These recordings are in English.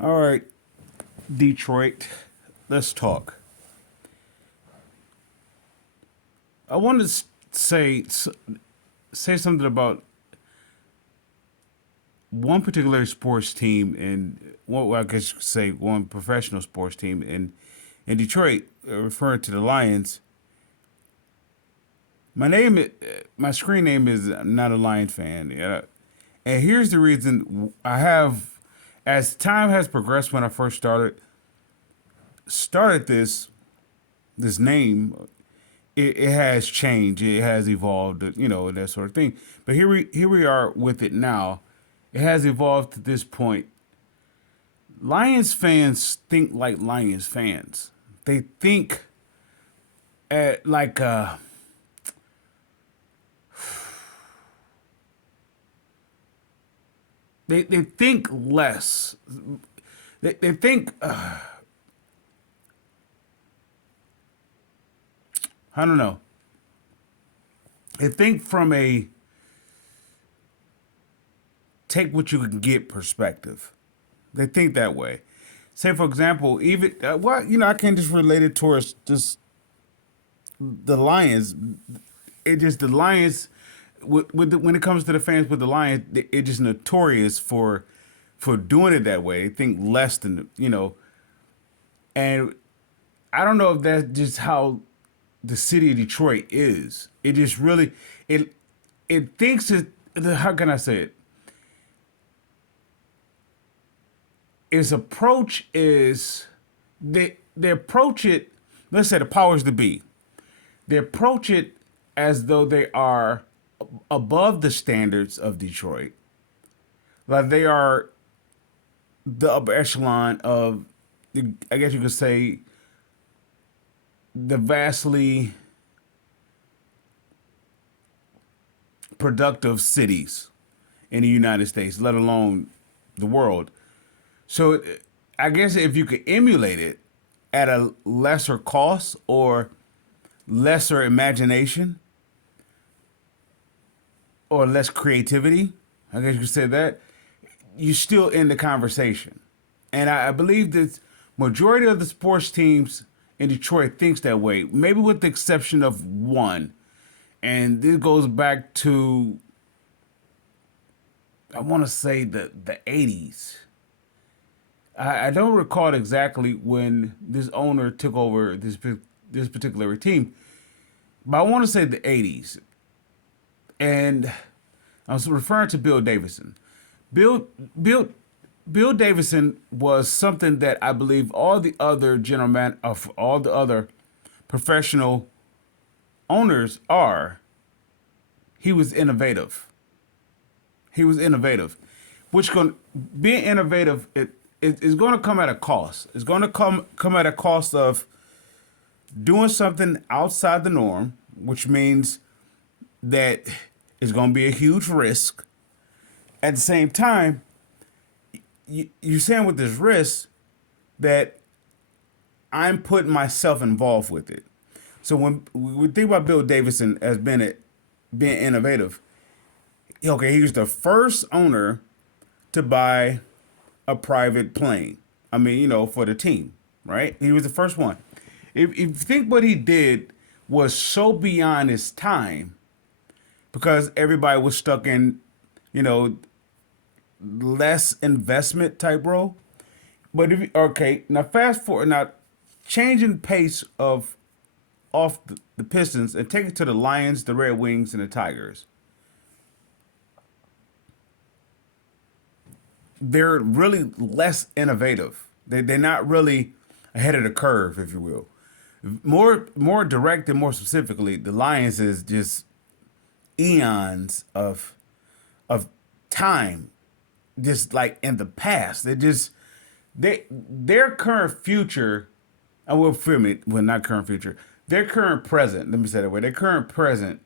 All right, Detroit, let's talk. I want to say something about one particular sports team and well, I guess you could say one professional sports team in Detroit, referring to the Lions. My screen name is I'm not a Lion fan, and here's the reason I have. As time has progressed, when I first started this name, it has changed. It has evolved, that sort of thing. But here we are with it now. It has evolved to this point. Lions fans think like Lions fans. They think at like they think less. They think I don't know. They think from a take what you can get perspective. They think that way. Say, for example, even I can't just relate it towards just the Lions. It just the Lions. When it comes to the fans with the Lions, it just notorious for doing it that way. They think less than and I don't know if that's just how the city of Detroit is. It just really it it thinks it. How can I say it? Its approach is they approach it. Let's say the powers to be. They approach it as though they are above the standards of Detroit, like they are the upper echelon of, I guess you could say, the vastly productive cities in the United States, let alone the world. So I guess if you could emulate it at a lesser cost or lesser imagination or less creativity, I guess you could say that, you still in the conversation. And I believe that majority of the sports teams in Detroit thinks that way, maybe with the exception of one. And this goes back to, I want to say, the 80s. I don't recall exactly when this owner took over this particular team, but I want to say the 80s. And I was referring to Bill Davison. Bill Bill Bill Davison was something that I believe all the other gentlemen of all the other professional owners are. He was innovative. He was innovative, which going being innovative it is going to come at a cost. It's going to come at a cost of doing something outside the norm, which means that it's going to be a huge risk. At the same time, you're saying with this risk that I'm putting myself involved with it. So when we think about Bill Davidson as being innovative, okay, he was the first owner to buy a private plane. I mean, for the team, right? He was the first one. If you think what he did was so beyond his time, because everybody was stuck in, you know, less investment type role. But if okay, now fast forward now, changing pace of off the Pistons and take it to the Lions, the Red Wings, and the Tigers. They're really less innovative. They're not really ahead of the curve, if you will. More direct and more specifically, the Lions is just eons of time, just like in the past. Their current future. I will feel me. Well, not current future. Their current present. Let me say that way. Their current present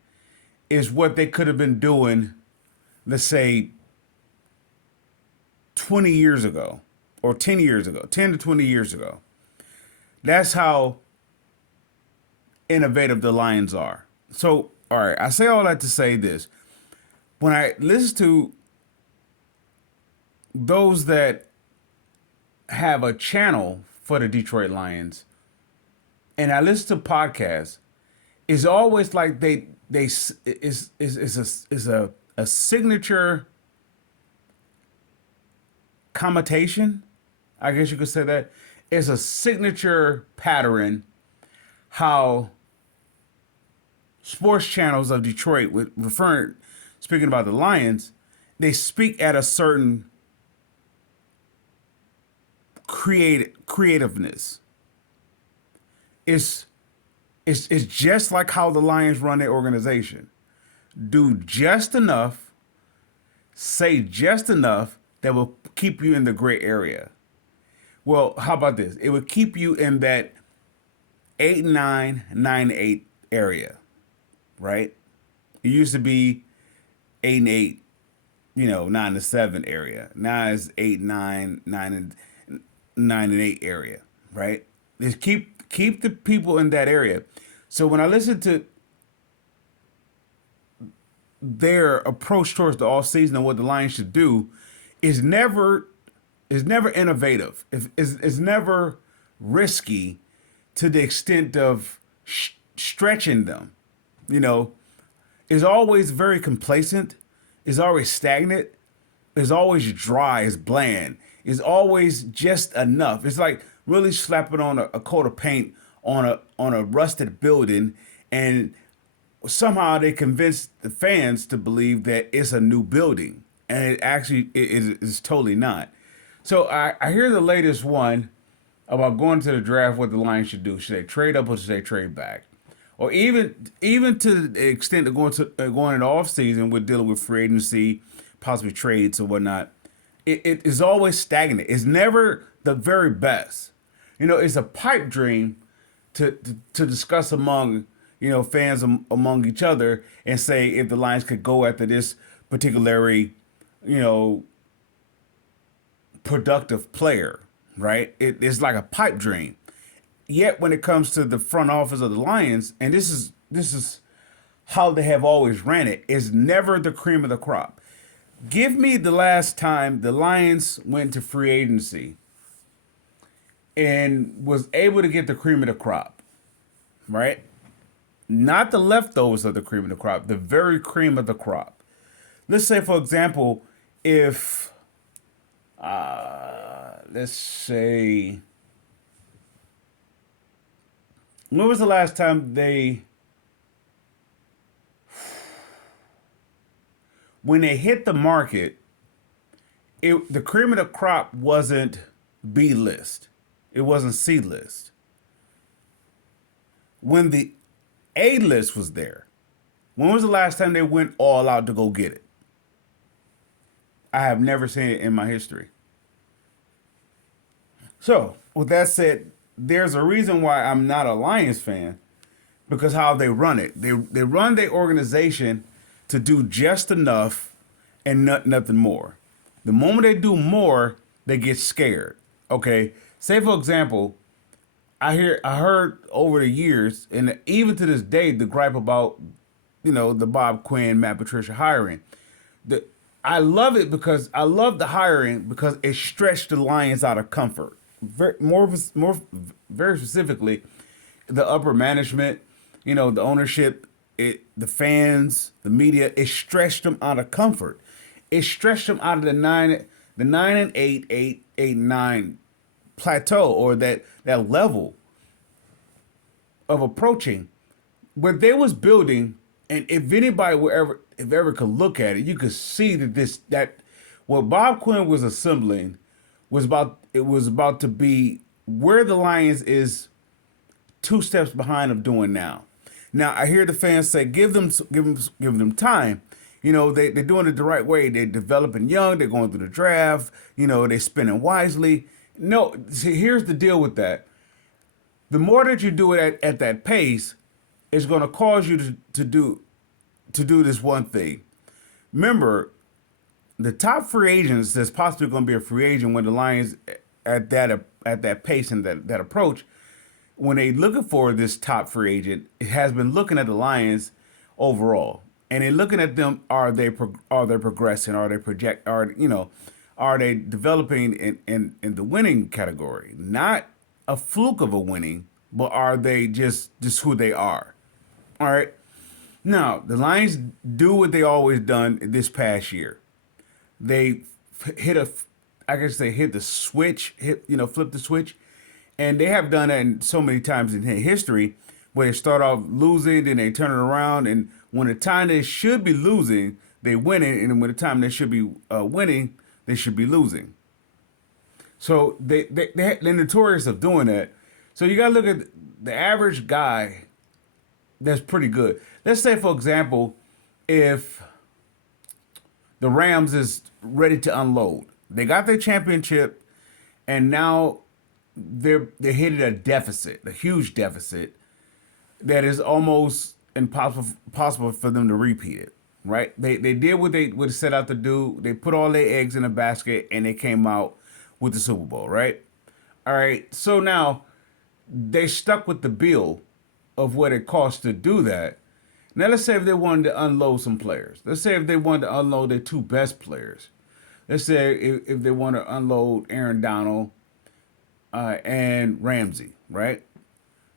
is what they could have been doing. Let's say 20 years ago, or 10 years ago, 10 to 20 years ago. That's how innovative the Lions are. So, all right, I say all that to say this: when I listen to those that have a channel for the Detroit Lions, and I listen to podcasts, it's always like they is a signature commentation. I guess you could say that is a signature pattern how sports channels of Detroit, with referring speaking about the Lions, they speak at a certain creativeness. It's it's just like how the Lions run their organization. Do just enough, say just enough that will keep you in the gray area. Well, how about this? It would keep you in that 8-9, 9-8 area, right? It used to be 8-8, 9-7 area. Now it's 8-9, 9-8 area, right? Just keep the people in that area. So when I listen to their approach towards the off season and what the Lions should do, is never innovative. It's never risky to the extent of stretching them. You know, is always very complacent, is always stagnant, is always dry, is bland, is always just enough. It's like really slapping on a coat of paint on a rusted building, and somehow they convince the fans to believe that it's a new building, and it is totally not. So I hear the latest one about going to the draft. What the Lions should do? Should they trade up or should they trade back? Or even to the extent of going in the off season with dealing with free agency, possibly trades or whatnot, it is always stagnant. It's never the very best. It's a pipe dream to discuss among fans among each other and say if the Lions could go after this particularly productive player, right? It's like a pipe dream. Yet when it comes to the front office of the Lions, and this is how they have always ran it, is never the cream of the crop. Give me the last time the Lions went to free agency and was able to get the cream of the crop, right? Not the leftovers of the cream of the crop, the very cream of the crop. Let's say, for example, if let's say, when was the last time when they hit the market, the cream of the crop wasn't B list, it wasn't C list. When the A list was there, when was the last time they went all out to go get it? I have never seen it in my history. So, with that said, there's a reason why I'm not a Lions fan, because how they run it. They run their organization to do just enough and nothing more. The moment they do more, they get scared. Okay? Say for example, I heard over the years, and even to this day, the gripe about, the Bob Quinn, Matt Patricia hiring. I love it because I love the hiring because it stretched the Lions out of comfort. Very specifically, the upper management, the ownership, the fans, the media, it stretched them out of comfort. It stretched them out of the 9-8, 8-9 plateau, or that level of approaching where they was building. And if anybody if ever could look at it, you could see that what Bob Quinn was assembling was about to be where the Lions is 2 steps behind of doing now. Now I hear the fans say, give them time. They're doing it the right way. They're developing young. They're going through the draft. They're spending wisely. No, see, here's the deal with that. The more that you do it at that pace, it's going to cause you to do this one thing. Remember, the top free agents that's possibly going to be a free agent when the Lions at that pace and that approach, when they looking for this top free agent, it has been looking at the Lions overall, and they're looking at them. Are they progressing? Are are they developing in the winning category? Not a fluke of a winning, but are they just who they are? All right. Now, the Lions do what they always done this past year. They hit a, I guess they hit the switch, flip the switch, and they have done that so many times in history, where they start off losing, then they turn it around, and when the time they should be losing, they win it, and when the time they should be winning, they should be losing. So they're notorious of doing that. So you got to look at the average guy that's pretty good. Let's say, for example, if the Rams is ready to unload, they got their championship, and now they're hitting a deficit, a huge deficit that is almost impossible for them to repeat it. Right? They did what they would set out to do. They put all their eggs in a basket, and they came out with the Super Bowl. Right? All right. So now they stuck with the bill of what it costs to do that. Now let's say if they wanted to unload some players. Let's say if they wanted to unload their two best players. Let's say if they want to unload Aaron Donald and Ramsey, right?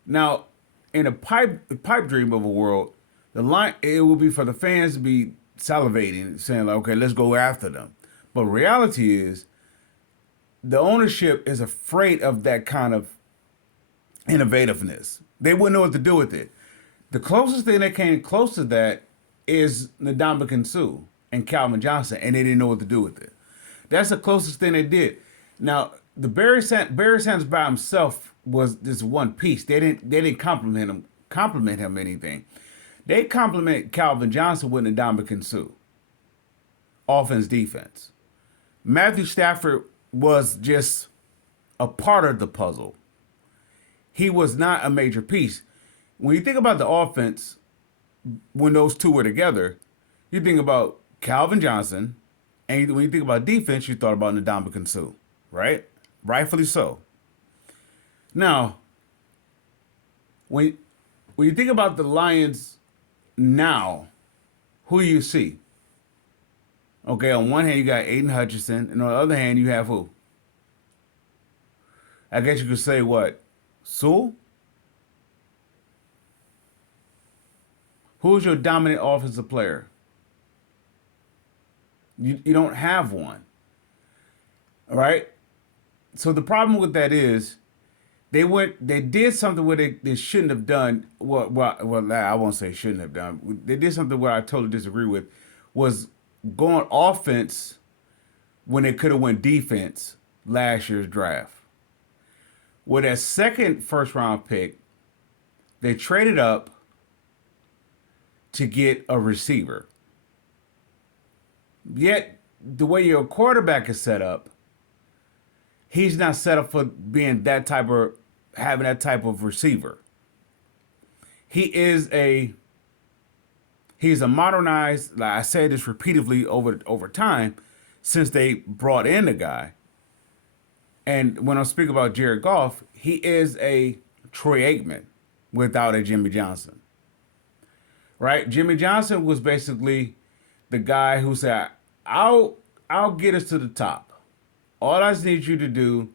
Now, in a pipe dream of a world, the line it will be for the fans to be salivating, saying like, okay, let's go after them. But reality is, the ownership is afraid of that kind of innovativeness. They wouldn't know what to do with it. The closest thing that came close to that is Ndamukong Suh and Calvin Johnson, and they didn't know what to do with it. That's the closest thing they did. Now, the Barry Sanders by himself was this one piece. They didn't compliment him anything. They compliment Calvin Johnson with Ndamukong Suh. Offense, defense. Matthew Stafford was just a part of the puzzle. He was not a major piece. When you think about the offense, when those two were together, you think about Calvin Johnson, and when you think about defense, you thought about Ndamukong Suh, right? Rightfully so. Now, when you think about the Lions now, who you see? Okay, on one hand you got Aiden Hutchinson, and on the other hand you have who? I guess you could say what? Sewell? Who's your dominant offensive player? You don't have one. All right? So the problem with that is they did something where they shouldn't have done. Well, I won't say shouldn't have done. They did something where I totally disagree with, was going offense when they could have went defense last year's draft. With that second first round pick, they traded up to get a receiver. Yet, the way your quarterback is set up, he's not set up for being having that type of receiver. He's a modernized, like I said this repeatedly over time, since they brought in the guy. And when I speak about Jared Goff, he is a Troy Aikman without a Jimmy Johnson. Right? Jimmy Johnson was basically the guy who said, I'll get us to the top. All I just need you to do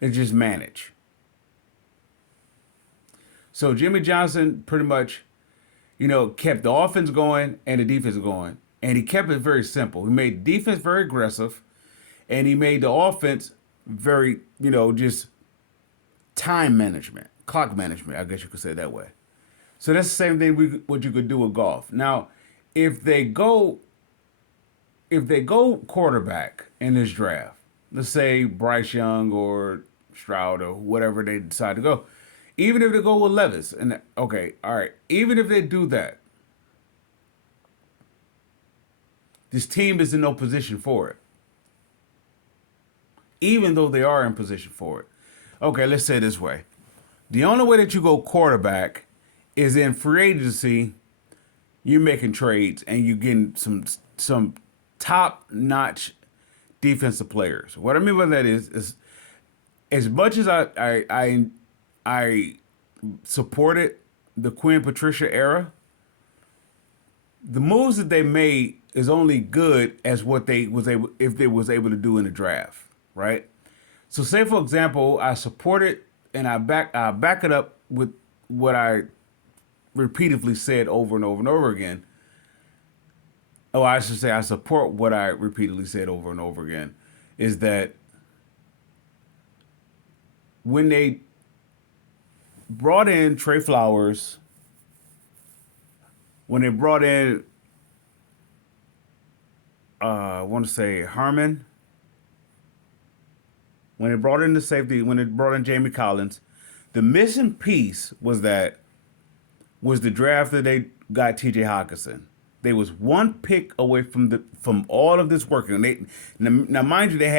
is just manage. So Jimmy Johnson pretty much, kept the offense going and the defense going. And he kept it very simple. He made the defense very aggressive, and he made the offense very, just time management, clock management, I guess you could say it that way. So that's the same thing what you could do with Goff. Now, if they go quarterback in this draft, let's say Bryce Young or Stroud or whatever they decide to go, even if they go with Levis, and okay, all right, even if they do that, this team is in no position for it. Even though they are in position for it. Okay, let's say it this way. The only way that you go quarterback is in free agency. You're making trades and you're getting some top-notch defensive players. What I mean by that is as much as I supported the Quinn Patricia era, the moves that they made is only good as what they was able if they was able to do in the draft, right? So say for example, I support it and I back it up with what I repeatedly said over and over and over again. Oh, I should say I support what I repeatedly said over and over again is that when they brought in Trey Flowers, when they brought in I want to say Harmon, when they brought in the safety, when they brought in Jamie Collins, the missing piece was the draft that they got T.J. Hawkinson. They was one pick away from all of this work. And now mind you, they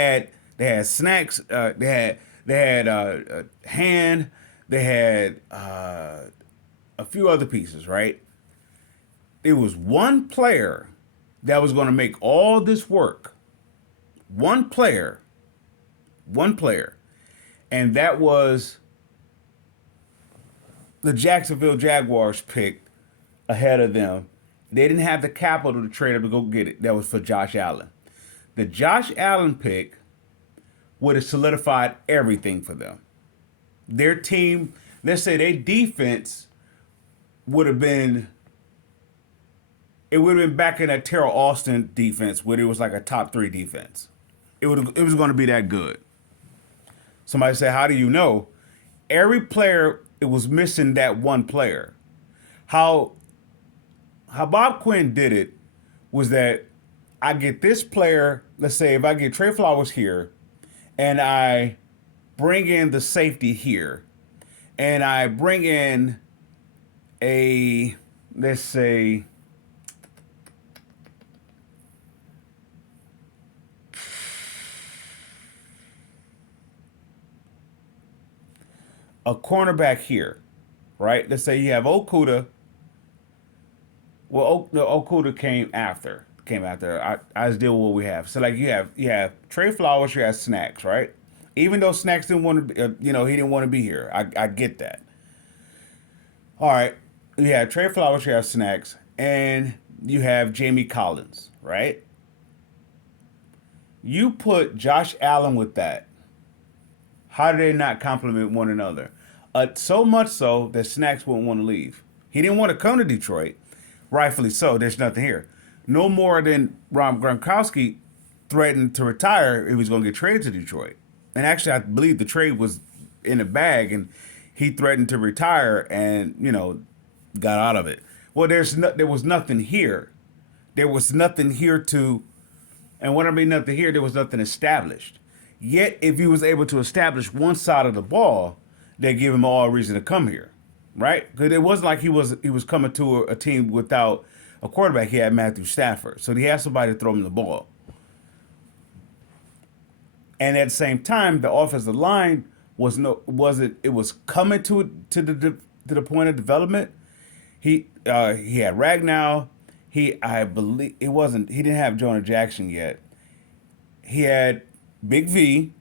had snacks. They had hand. They had a few other pieces. Right. It was one player that was going to make all this work. One player. One player. And that was the Jacksonville Jaguars picked ahead of them. They didn't have the capital to trade up to go get it. That was for Josh Allen. The Josh Allen pick would have solidified everything for them. Their team, let's say their defense would have been, it would have been back in that Terrell Austin defense where it was like a top 3 defense. It was going to be that good. Somebody said, how do you know? Every player, it was missing that one player. How Bob Quinn did it was that I get this player, let's say if I get Trey Flowers here, and I bring in the safety here, and I bring in let's say, a cornerback here, right? Let's say you have Okuda. Well, Okuda came after. I just deal with what we have. So like you have Trey Flowers, you have Snacks, right? Even though Snacks didn't want to, he didn't want to be here. I get that. All right, you have Trey Flowers, you have Snacks, and you have Jamie Collins, right? You put Josh Allen with that. How do they not complement one another? So much so that Snacks wouldn't want to leave. He didn't want to come to Detroit. Rightfully so. There's nothing here. No more than Rob Gronkowski threatened to retire if he was going to get traded to Detroit. And actually, I believe the trade was in a bag, and he threatened to retire and, got out of it. Well, there was nothing here. There was nothing here and when I mean nothing here, there was nothing established. Yet, if he was able to establish one side of the ball, they give him all reason to come here, right? Because it wasn't like he was coming to a team without a quarterback. He had Matthew Stafford, so he had somebody to throw him the ball. And at the same time, the offensive line was coming to the point of development. He had Ragnow. I believe he didn't have Jonah Jackson yet. He had Big V,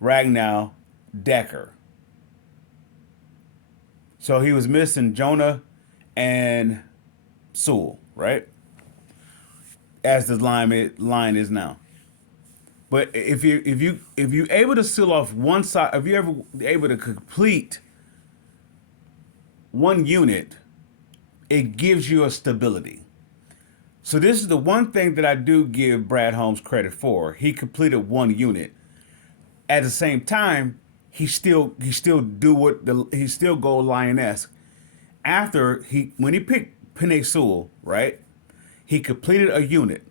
Ragnow, Decker. So he was missing Jonah and Sewell, right? As the line is now. But if you able to seal off one side, if you ever able to complete one unit, it gives you a stability. So this is the one thing that I do give Brad Holmes credit for. He completed one unit. At the same time, he still go Lion-esque. When he picked Penei Sewell, right? He completed a unit.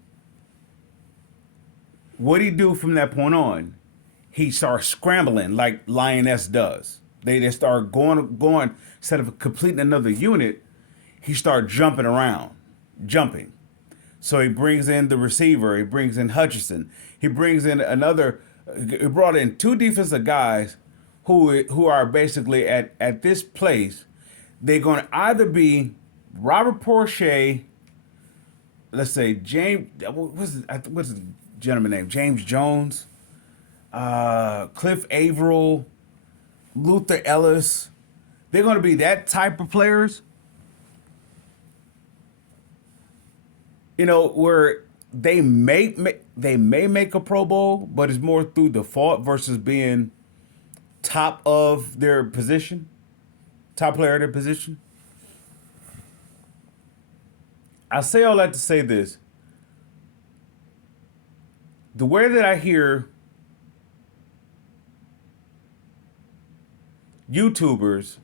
What he do from that point on? He starts scrambling like Lioness does. They start going instead of completing another unit, he started jumping. So he brings in the receiver. He brings in Hutchinson. He brings in He brought in 2 defensive guys who are basically at this place. They're going to either be Robert Porsche, let's say James. What's the gentleman name? James Jones, Cliff Averill, Luther Ellis. They're going to be that type of players. where they may make a Pro Bowl, but it's more through default versus being top of their position, top player of their position. I say all that to say this: the way that I hear YouTubers,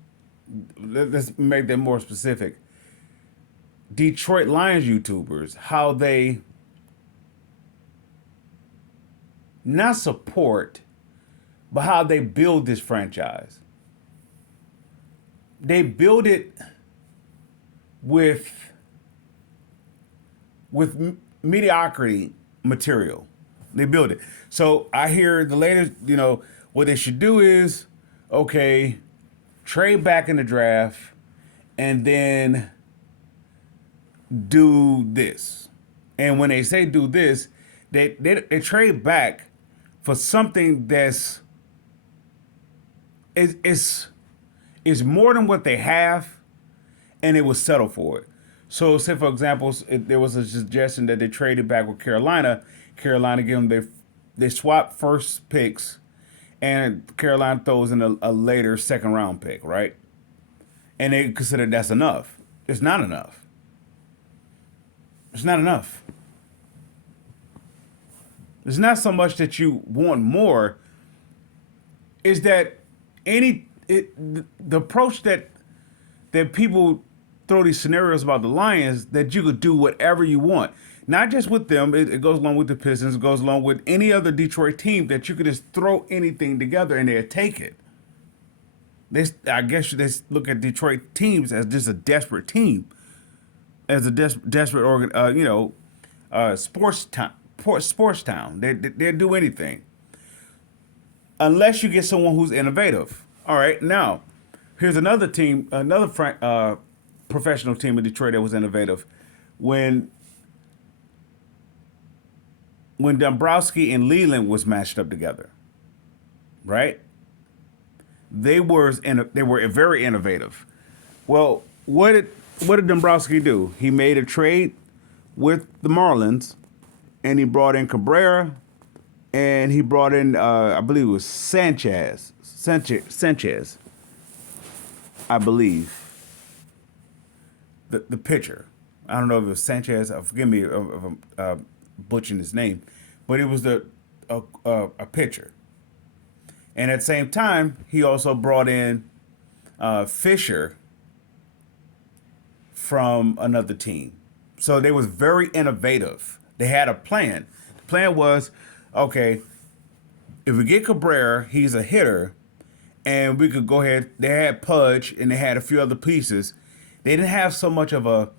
let's make that more specific. Detroit Lions YouTubers, how they not support, but how they build this franchise. They build it with mediocrity material. They build it. So I hear the latest, what they should do is, okay, trade back in the draft and then do this. And when they say do this, they trade back for something that's is more than what they have, and they will settle for it. So, say for example, there was a suggestion that they traded back with Carolina. Carolina gave them they swapped first picks, and Carolina throws in a later second round pick, right? And they consider that's enough. It's not enough. It's not enough. It's not so much that you want more. Is that the approach that people throw these scenarios about the Lions, that you could do whatever you want. Not just with them, it goes along with the Pistons, it goes along with any other Detroit team, that you could just throw anything together and they'll take it. I guess they look at Detroit teams as just a desperate team, as a desperate sports town. They'll do anything unless you get someone who's innovative. All right, now here's another team, professional team in Detroit that was innovative. When Dombrowski and Leland was matched up together, right? They were very innovative. Well, what did Dombrowski do? He made a trade with the Marlins, and he brought in Cabrera, and he brought in I believe it was Sanchez, I believe. The pitcher. I don't know if it was Sanchez. Forgive me if I'm butchering his name, but it was a pitcher. And at the same time, he also brought in Fisher from another team. So they was very innovative. They had a plan. The plan was, okay, if we get Cabrera, he's a hitter, and we could go ahead. They had Pudge, and they had a few other pieces. They didn't have so much of a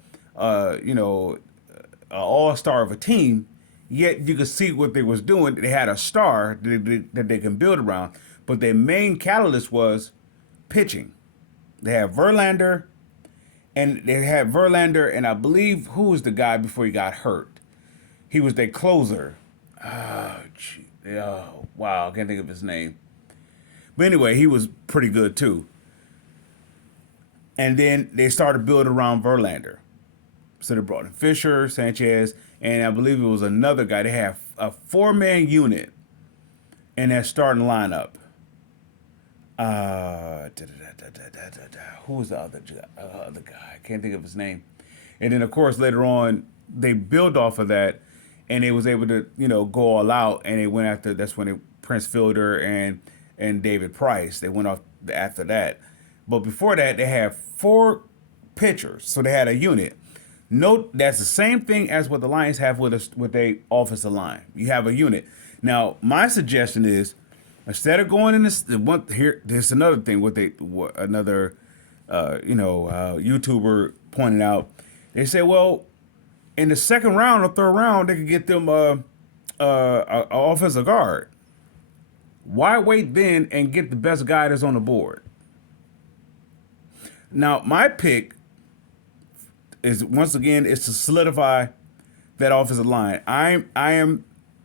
all-star of a team, yet you could see what they was doing. They had a star that they can build around, but their main catalyst was pitching. They had Verlander, and I believe, who was the guy before he got hurt? He was their closer. Oh, wow, I can't think of his name. But anyway, he was pretty good too. And then they started building around Verlander. So they brought in Fisher, Sanchez, and I believe it was another guy. They had a 4-man unit in that starting lineup. Who was the other guy? I can't think of his name. And then, of course, later on, they built off of that, and they was able to, go all out, and they went after. That's when Prince Fielder and David Price. They went off after that. But before that, they had 4 pitchers, so they had a unit. Note that's the same thing as what the Lions have with their offensive line. You have a unit. Now, my suggestion is, instead of going in this one here, there's another thing. Another YouTuber pointed out. They say, well, in the second round or third round, they could get them a offensive guard. Why wait then and get the best guy that's on the board? Now, my pick is, once again, is to solidify that offensive line. I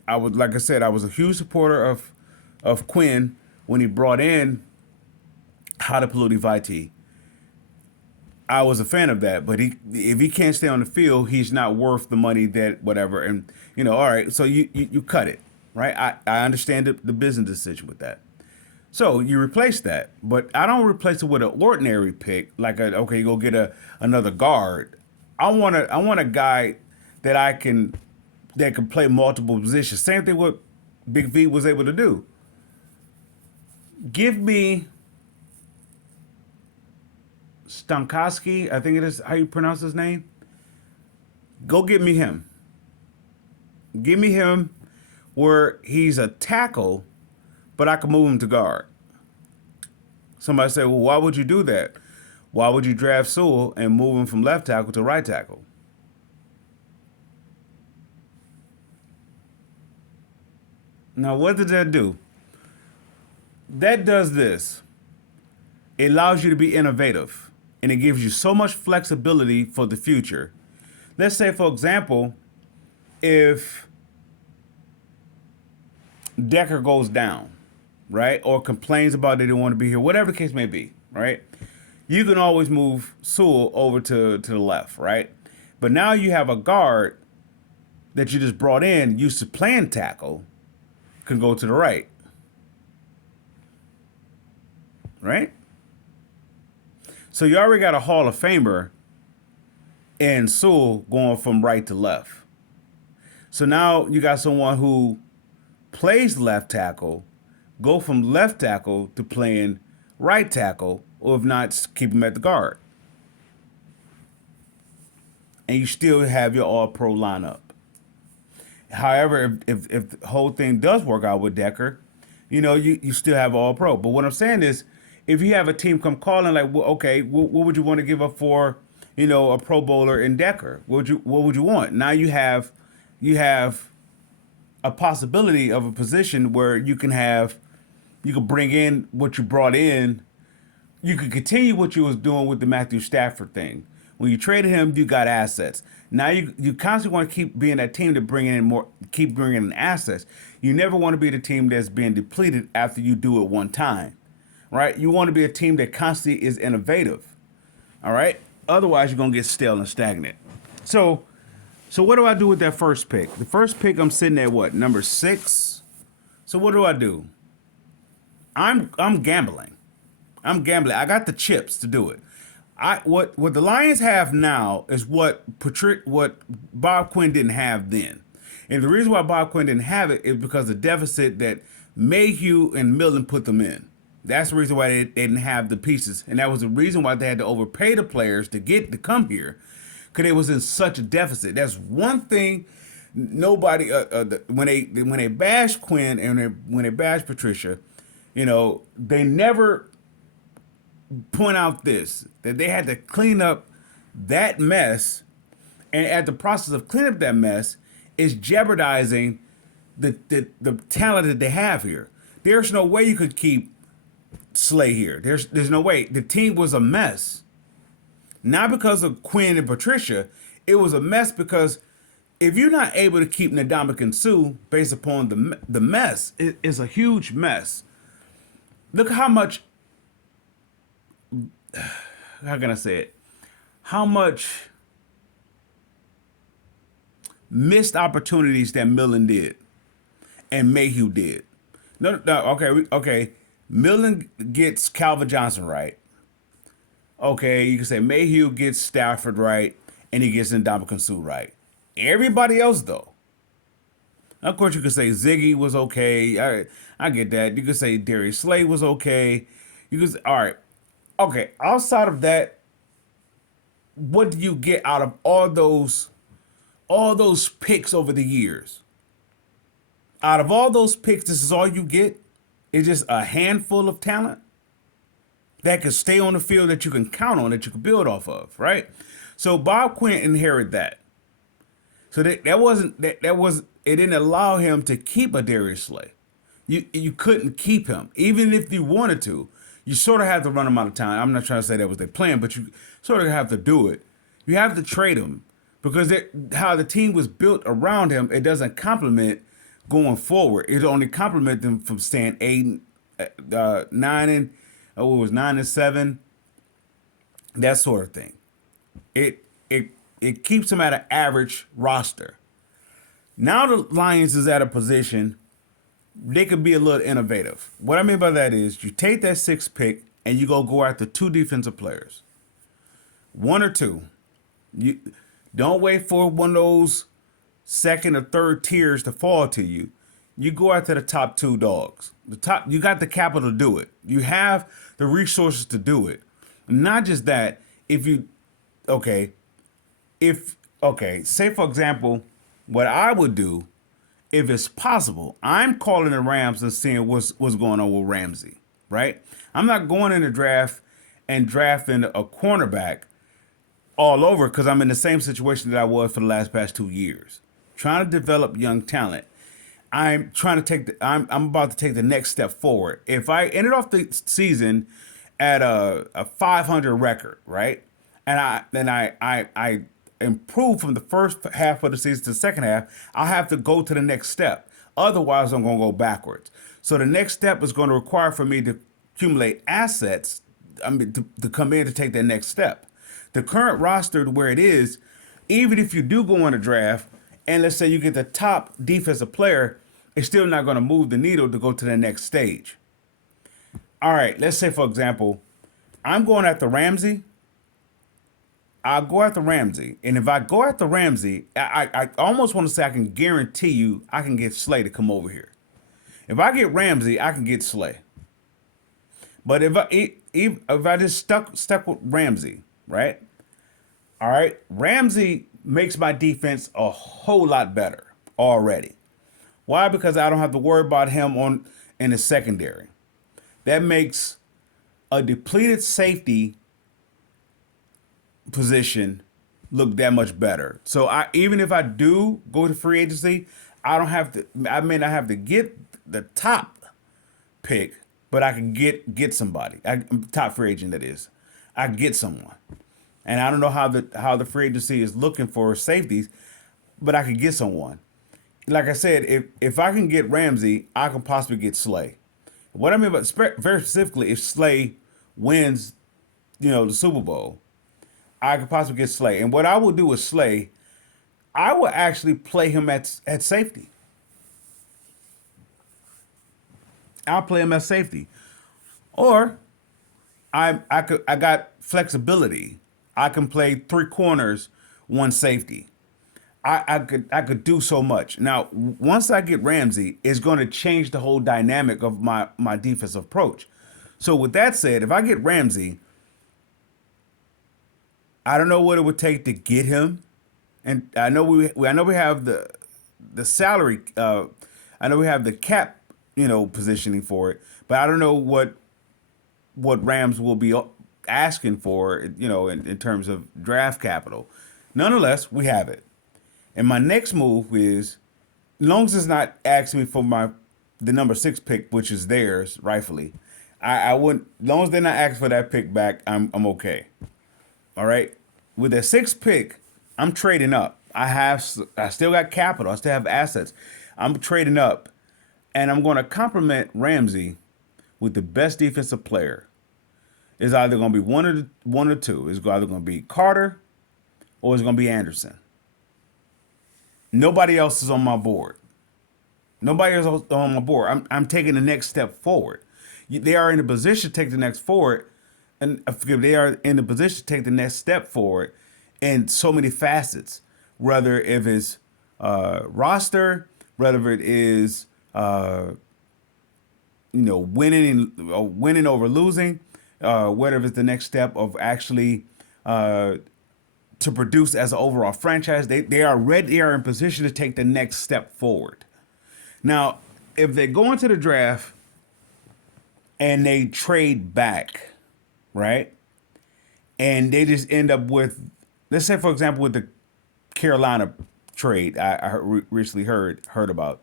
was, like I said, I was a huge supporter of Quinn when he brought in Hadapaludi Vitae. I was a fan of that, but if he can't stay on the field, he's not worth the money that whatever. And all right, so you cut it, right? I understand the business decision with that. So you replace that, but I don't replace it with an ordinary pick like okay, go get another guard. I want a guy that can play multiple positions. Same thing what Big V was able to do. Give me Stankowski, I think it is how you pronounce his name. Go get me him. Give me him where he's a tackle, but I can move him to guard. Somebody said, well, why would you do that? Why would you draft Sewell and move him from left tackle to right tackle? Now, what does that do? That does this. It allows you to be innovative, and it gives you so much flexibility for the future. Let's say, for example, if Decker goes down, right, or complains about they don't want to be here, whatever the case may be, right, you can always move Sewell over to the left, right? But now you have a guard that you just brought in, used to playing tackle, can go to the right, right? So you already got a Hall of Famer and Sewell going from right to left. So now you got someone who plays left tackle, go from left tackle to playing right tackle, or if not, keep him at the guard. And you still have your all pro lineup. However, if the whole thing does work out with Decker, you still have all pro. But what I'm saying is, if you have a team come calling like, well, okay, what would you want to give up for, a Pro Bowler in Decker? What would you want? Now you have a possibility of a position where you can bring in what you brought in. You could continue what you was doing with the Matthew Stafford thing. When you traded him, you got assets. Now you constantly want to keep being that team to bring in more, keep bringing in assets. You never want to be the team that's being depleted after you do it one time, right? You want to be a team that constantly is innovative, all right? Otherwise, you're gonna get stale and stagnant. So what do I do with that first pick? The first pick, I'm sitting at what, number 6? So what do? I'm gambling. I got the chips to do it. What the Lions have now is what Bob Quinn didn't have then. And the reason why Bob Quinn didn't have it is because the deficit that Mayhew and Millen put them in. That's the reason why they didn't have the pieces. And that was the reason why they had to overpay the players to come here. Because they was in such a deficit. That's one thing nobody, when they bash Quinn and when they bash Patricia, they never point out that they had to clean up that mess, and at the process of cleaning up that mess is jeopardizing the talent that they have here. There's no way you could keep Slay here. There's no way. The team was a mess. Not because of Quinn and Patricia, it was a mess because if you're not able to keep Ndamukong Suh based upon the mess, it is a huge mess. Look how much, how can I say it? How much missed opportunities that Millen did and Mayhew did. No, okay. Millen gets Calvin Johnson right. Okay, you can say Mayhew gets Stafford right, and he gets Ndamukong Suh right. Everybody else, though. Of course, you could say Ziggy was okay. I get that. You could say Darius Slay was okay. You could say, all right. Okay, outside of that, what do you get out of all those picks over the years? Out of all those picks, this is all you get? It's just a handful of talent that can stay on the field that you can count on, that you can build off of, right? So Bob Quinn inherited that. So it didn't allow him to keep a Darius Slay. You couldn't keep him, even if you wanted to. You sort of have to run him out of time. I'm not trying to say that was their plan, but you sort of have to do it. You have to trade him because how the team was built around him, it doesn't complement going forward. It only complement them from staying 9 and 7, that sort of thing. it it keeps them at an average roster. Now the Lions is at a position they could be a little innovative. What I mean by that is you take that sixth pick and you go after two defensive players, one or two. You don't wait for one of those second or third tiers to fall to you. You go after the top two dogs. The top, you got the capital to do it. You have the resources to do it. Not just that. If you, okay, if okay, say for example, what I would do if it's possible, I'm calling the Rams and seeing what's going on with Ramsey, right? I'm not going in the draft and drafting a cornerback all over because I'm in the same situation that I was for the last past 2 years, trying to develop young talent. I'm trying to take I'm about to take the next step forward. If I ended off the season at a 500 record, right, and I improve from the first half of the season to the second half, I'll have to go to the next step. Otherwise, I'm going to go backwards. So the next step is going to require for me to accumulate assets. I mean, to come in to take that next step. The current roster to where it is, even if you do go on a draft, and let's say you get the top defensive player, it's still not going to move the needle to go to the next stage. All right, let's say, for example, I'm going after Ramsey. I'll go after Ramsey. And if I go after Ramsey, I almost want to say I can guarantee you I can get Slay to come over here. If I get Ramsey, I can get Slay. But if I just stuck with Ramsey, right? All right, Ramsey makes my defense a whole lot better already. Why? Because I don't have to worry about him in the secondary. That makes a depleted safety position look that much better. So even if I do go to free agency, I don't have to. I may not have to get the top pick, but I can get somebody. Top free agent that is. I get someone, and I don't know how the free agency is looking for safeties, but I can get someone. Like I said, if I can get Ramsey, I can possibly get Slay. What I mean by very specifically, if Slay wins, the Super Bowl, I could possibly get Slay. And what I will do with Slay, I will actually play him at safety. I'll play him at safety. Or I got flexibility. I can play three corners, one safety. I could do so much. Now, once I get Ramsey, it's going to change the whole dynamic of my defensive approach. So with that said, if I get Ramsey, I don't know what it would take to get him, and I know we have the salary. I know we have the cap, positioning for it, but I don't know what Rams will be asking for, in terms of draft capital. Nonetheless, we have it. And my next move is, as long as it's not asking me for the number 6 pick, which is theirs rightfully, I wouldn't. As long as they're not asking for that pick back, I'm okay. All right. With that 6th pick, I'm trading up. I still got capital. I still have assets. I'm trading up, and I'm going to complement Ramsey with the best defensive player. It's either going to be one or two. It's either going to be Carter or it's going to be Anderson. Nobody else is on my board. Nobody else is on my board. I'm taking the next step forward. They are in a position to take the next forward, and they are in the position to take the next step forward in so many facets. Whether if it's roster, whether it is winning over losing, whether it's the next step of actually to produce as an overall franchise. They are ready. They are in position to take the next step forward. Now, if they go into the draft and they trade back, right, and they just end up with, let's say, for example, with the Carolina trade, I recently heard about.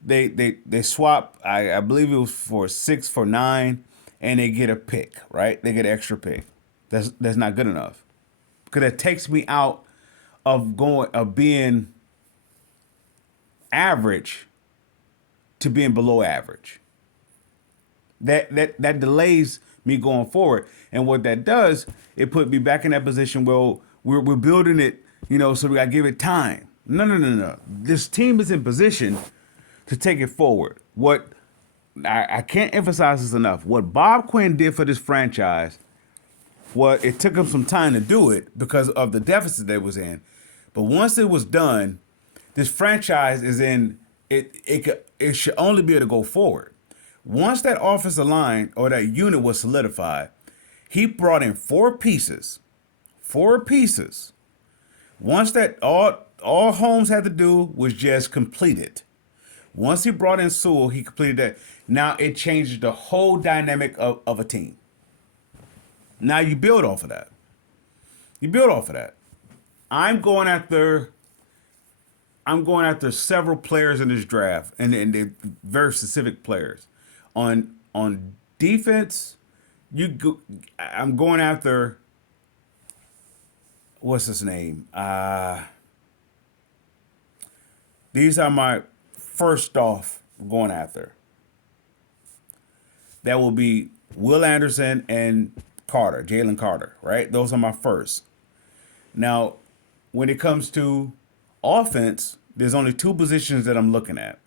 They swap. I believe it was for 6 for 9, and they get a pick. Right, they get an extra pick. That's not good enough, because it takes me out of being average to being below average. That delays me going forward, and what that does, it put me back in that position we're building it, so we got to give it time. No, no, no, no. This team is in position to take it forward. What I can't emphasize this enough. What Bob Quinn did for this franchise, it took him some time to do it because of the deficit that it was in. But once it was done, this franchise is in it. It should only be able to go forward. Once that offensive line or that unit was solidified, he brought in four pieces. Four pieces. Once that all Holmes had to do was just complete it. Once he brought in Sewell, he completed that. Now it changes the whole dynamic of a team. Now you build off of that. You build off of that. I'm going after several players in this draft, and they're very specific players. On defense, I'm going after what's his name? These are my first off going after. That will be Will Anderson and Carter, Jalen Carter, right? Those are my first. Now, when it comes to offense, there's only two positions that I'm looking at.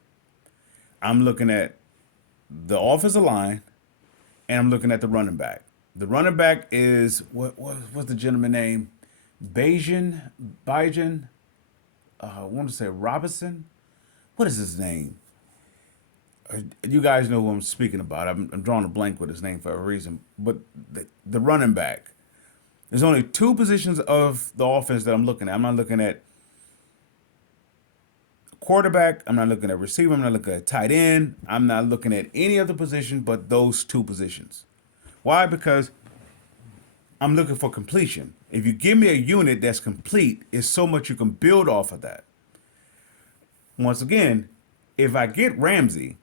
I'm looking at the offensive line, and I'm looking at the running back. The running back is what's the gentleman name? Bajan. I want to say Robinson. What is his name? You guys know who I'm speaking about. I'm drawing a blank with his name for a reason. But the running back. There's only two positions of the offense that I'm looking at. I'm not looking at quarterback. I'm not looking at receiver. I'm not looking at tight end. I'm not looking at any other position but those two positions. Why? Because I'm looking for completion. If you give me a unit that's complete, it's so much you can build off of that. Once again, if I get Ramsey,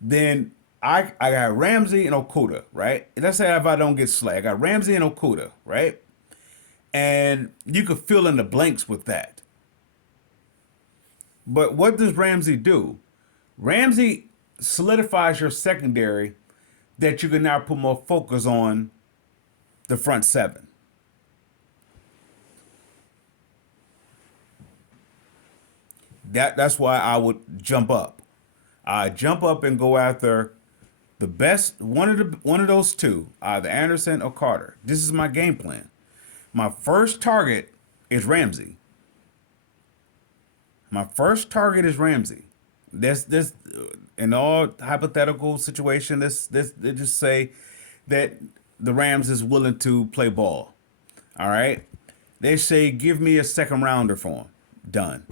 then I got Ramsey and Okudah, right? And let's say if I don't get Slay, I got Ramsey and Okudah, right? And you could fill in the blanks with that. But what does Ramsey do? Ramsey solidifies your secondary that you can now put more focus on the front seven. That's why I would jump up. I jump up and go after the best one of those two, either Anderson or Carter. This is my game plan. My first target is Ramsey. My first target is Ramsey. This in all hypothetical situation, they just say that the Rams is willing to play ball. All right. They say give me a second rounder for him. Done.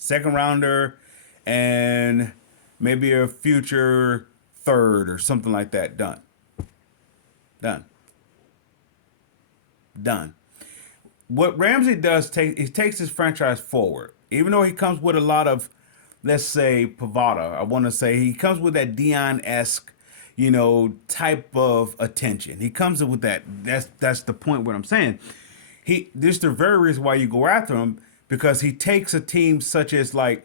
Second rounder and maybe a future third or something like that. Done. What Ramsey does, he takes his franchise forward. Even though he comes with a lot of, let's say, bravado, I want to say he comes with that Deion-esque, type of attention. He comes with that. That's the point what I'm saying. This is the very reason why you go after him, because he takes a team such as like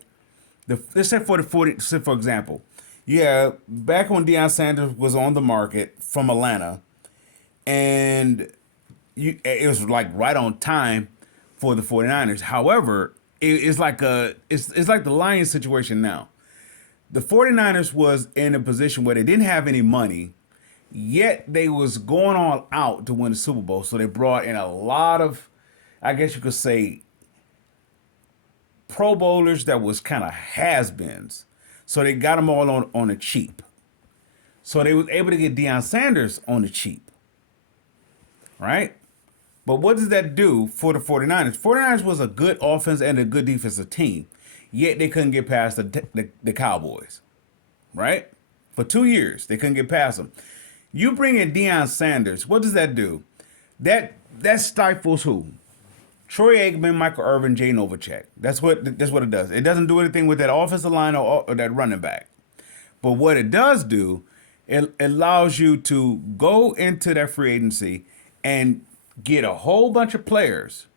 let's say for example, back when Deion Sanders was on the market from Atlanta, and it was like right on time for the 49ers. However, it's like the Lions situation now. The 49ers was in a position where they didn't have any money, yet they was going all out to win the Super Bowl. So they brought in a lot of, I guess you could say, Pro Bowlers that was kind of has-beens. So they got them all on the cheap. So they was able to get Deion Sanders on the cheap. Right? But what does that do for the 49ers? 49ers was a good offense and a good defensive team. Yet they couldn't get past the Cowboys. Right? For 2 years, they couldn't get past them. You bring in Deion Sanders, what does that do? That stifles who? Troy Aikman, Michael Irvin, Jay Novacek. That's what it does. It doesn't do anything with that offensive line or that running back. But what it does do, it allows you to go into that free agency and get a whole bunch of players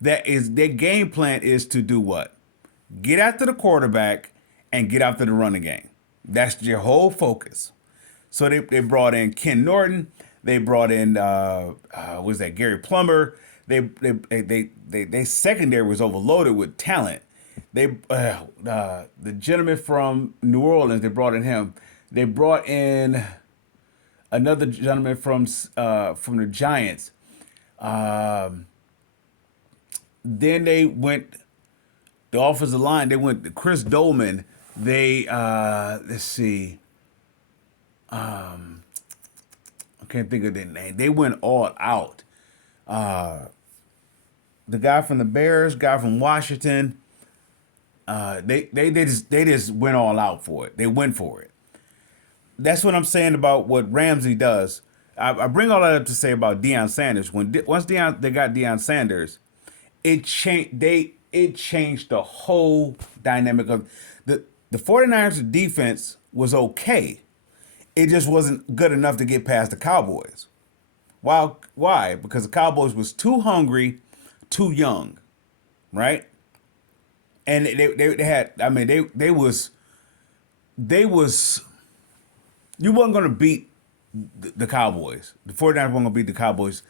their game plan is to do what? Get after the quarterback and get after the running game. That's your whole focus. So they brought in Ken Norton. They brought in was that Gary Plummer. They secondary was overloaded with talent. The gentleman from New Orleans, they brought in him. They brought in another gentleman from the Giants. Um, then they went the offensive line. They went to Chris Dolman. They let's see. I can't think of their name. They went all out. The guy from the Bears, guy from Washington. They just went all out for it. They went for it. That's what I'm saying about what Ramsey does. I bring all that up to say about Deion Sanders. They got Deion Sanders, it changed the whole dynamic of the 49ers defense was okay. It just wasn't good enough to get past the Cowboys. Why? Because the Cowboys was too hungry, too young, right? And they had, I mean, they was you wasn't gonna beat the Cowboys. The 49ers weren't gonna beat the Cowboys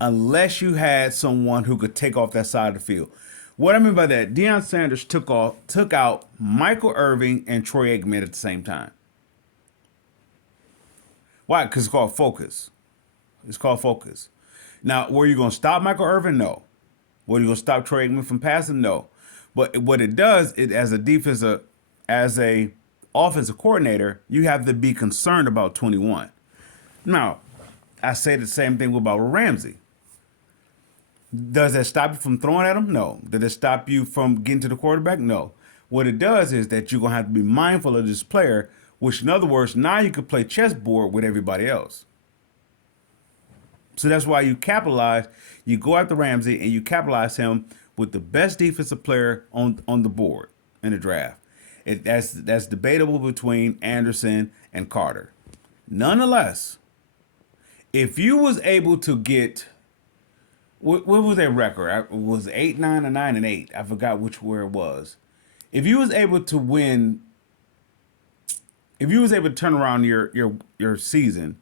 unless you had someone who could take off that side of the field. What I mean by that, Deion Sanders took out Michael Irving and Troy Aikman at the same time. Why? Because it's called focus. It's called focus. Now, were you going to stop Michael Irvin? No. Were you going to stop Troy Aikman from passing? No. But what it does, as a offensive coordinator, you have to be concerned about 21. Now, I say the same thing about Ramsey. Does that stop you from throwing at him? No. Does it stop you from getting to the quarterback? No. What it does is that you're going to have to be mindful of this player, which in other words, now you could play chessboard with everybody else. So that's why you capitalize. You go after Ramsey and you capitalize him with the best defensive player on the board in the draft. That's debatable between Anderson and Carter. Nonetheless, if you was able to get what was their record? It was 8-9 or 9-8. I forgot where it was. If you was able to win, if you was able to turn around your season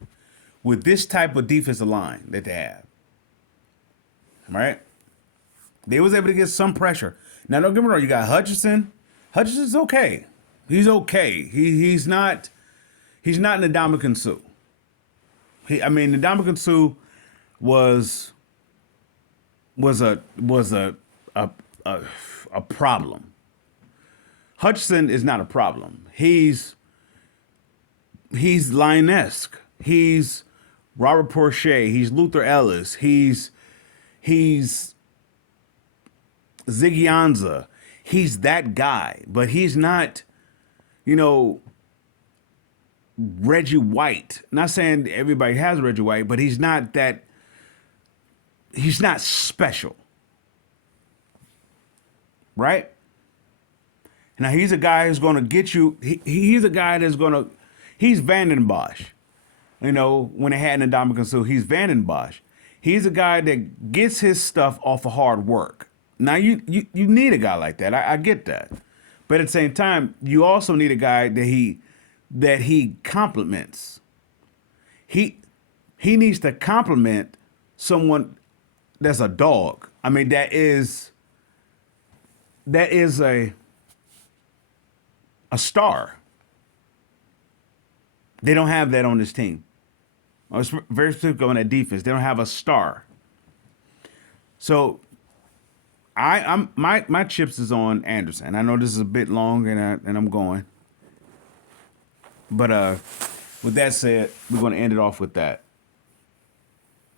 with this type of defensive line that they have, right? They was able to get some pressure. Now, don't get me wrong. You got Hutchinson. Hutchinson's okay. He's okay. He's not Ndamukong Suh. Ndamukong Suh was a problem. Hutchinson is not a problem. He's Lion-esque. He's Robert Porcher. He's Luther Ellis. He's Ziggy Ansah. He's that guy, but he's not, Reggie White. Not saying everybody has Reggie White, but he's not that. He's not special, right? Now he's a guy who's going to get you. He's a guy that's going to. He's Vanden Bosch. When they had Ndamukong Suh, he's Vanden Bosch. He's a guy that gets his stuff off of hard work. Now you need a guy like that. I get that, but at the same time, you also need a guy that he compliments. He needs to compliment someone that's a dog. That is a star. They don't have that on this team. I was very specific on that defense. They don't have a star. So my chips is on Anderson. I know this is a bit long and I'm going. But with that said, we're going to end it off with that.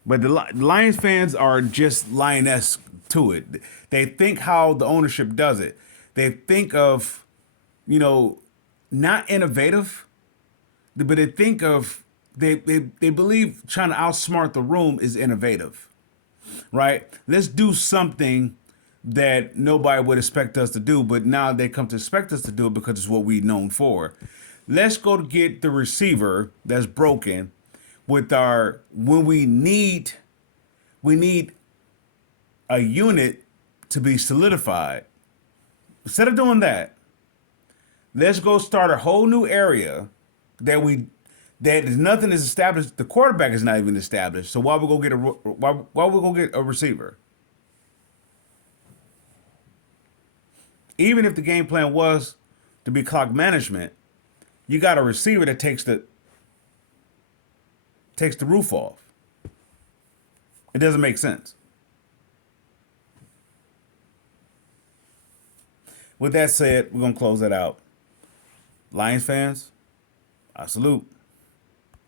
But the Lions fans are just Lion-esque to it. They think how the ownership does it. They think of, not innovative, but they think of, they believe trying to outsmart the room is innovative, right? Let's do something that nobody would expect us to do, but now they come to expect us to do it because it's what we're known for. Let's go to get the receiver that's broken when we need a unit to be solidified. Instead of doing that, let's go start a whole new area that we That is nothing is established. The quarterback is not even established. So why we go get why we go get a receiver? Even if the game plan was to be clock management, you got a receiver that takes the roof off. It doesn't make sense. With that said, we're gonna close that out. Lions fans, I salute.